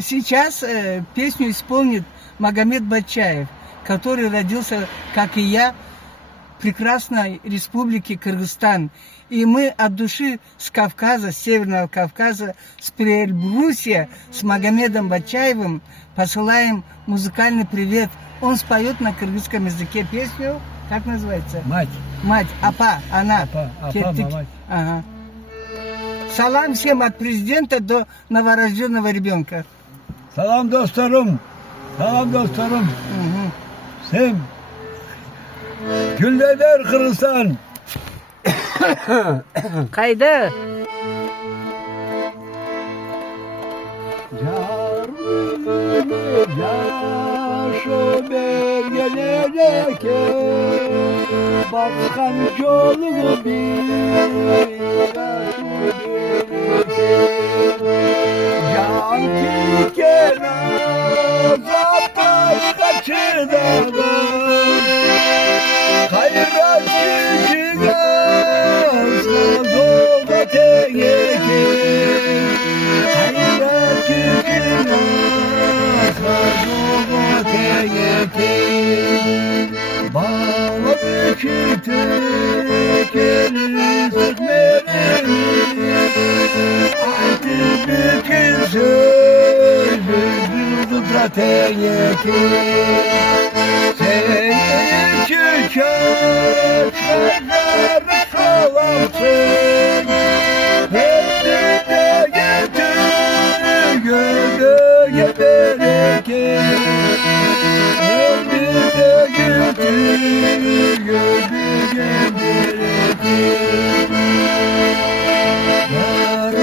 Сейчас песню исполнит Магомед Батчаев, который родился, как и я, в прекрасной республике Кыргызстан. И мы от души с Кавказа, с Северного Кавказа, с Прибрусья, с Магомедом Батчаевым посылаем музыкальный привет. Он споет на кыргызском языке песню, как называется? Мать. Мать, апа, она. Апа, мать. Ага. Салам всем от президента до новорожденного ребенка. Salam dostlarım. Salam dostlarım. Sen Güldeler Kırgızistan. Kaydı. Yaşı belgelereke Bakkan yolu bir Can tikene Zaptan kaçırdım Hayrat gücüne Sazolda teyeke Hayrat gücüne Sazolda teyeke Bağla bükütü Keli sıkmereni Artık bükün sözü Yıldızla teyeke Sen çiçek Sözler salamsın Hepsi de getir Gölge bereket Hepsi de getir Gölge bereket Yar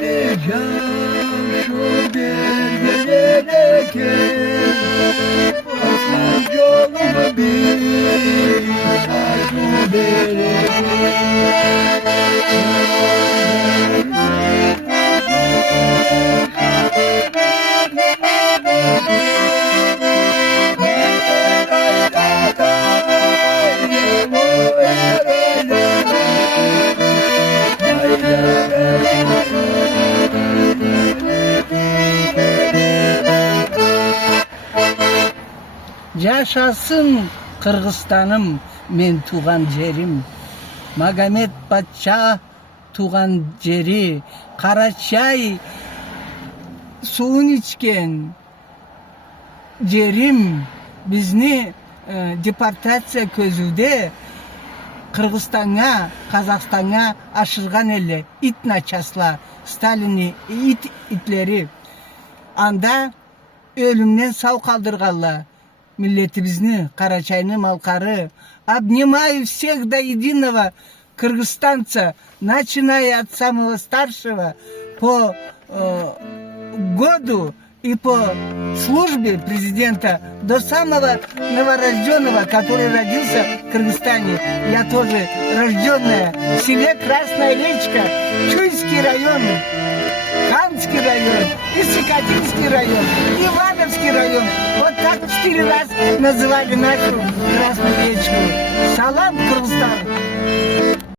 beni can şu belgelere gel Basın yolumu bir arzu Yaşasın Kırgızstanım, men tuğan jerim. Magomed Батча tuğan jeri. Karaçay suun içken jerim. Bizni deportatsiya көзүдө Кыргызстанга, Казакстанга ашырган эле ит начасла, Сталини итлери. Анда өлүмдөн сау калдырганла миллетибизни, Карачайны малкары. Обнимаю всех до единого кыргызстанца, начиная от самого старшего по году и по службе президента до самого новорожденного, который родился в Кыргызстане. Я тоже рожденная в селе Красная Речка, Чуйский район, Камский район, Исыкатинский район, Ивановский район. Вот так 4 раза называли нашу Красную Речку. Салам, Кыргызстан!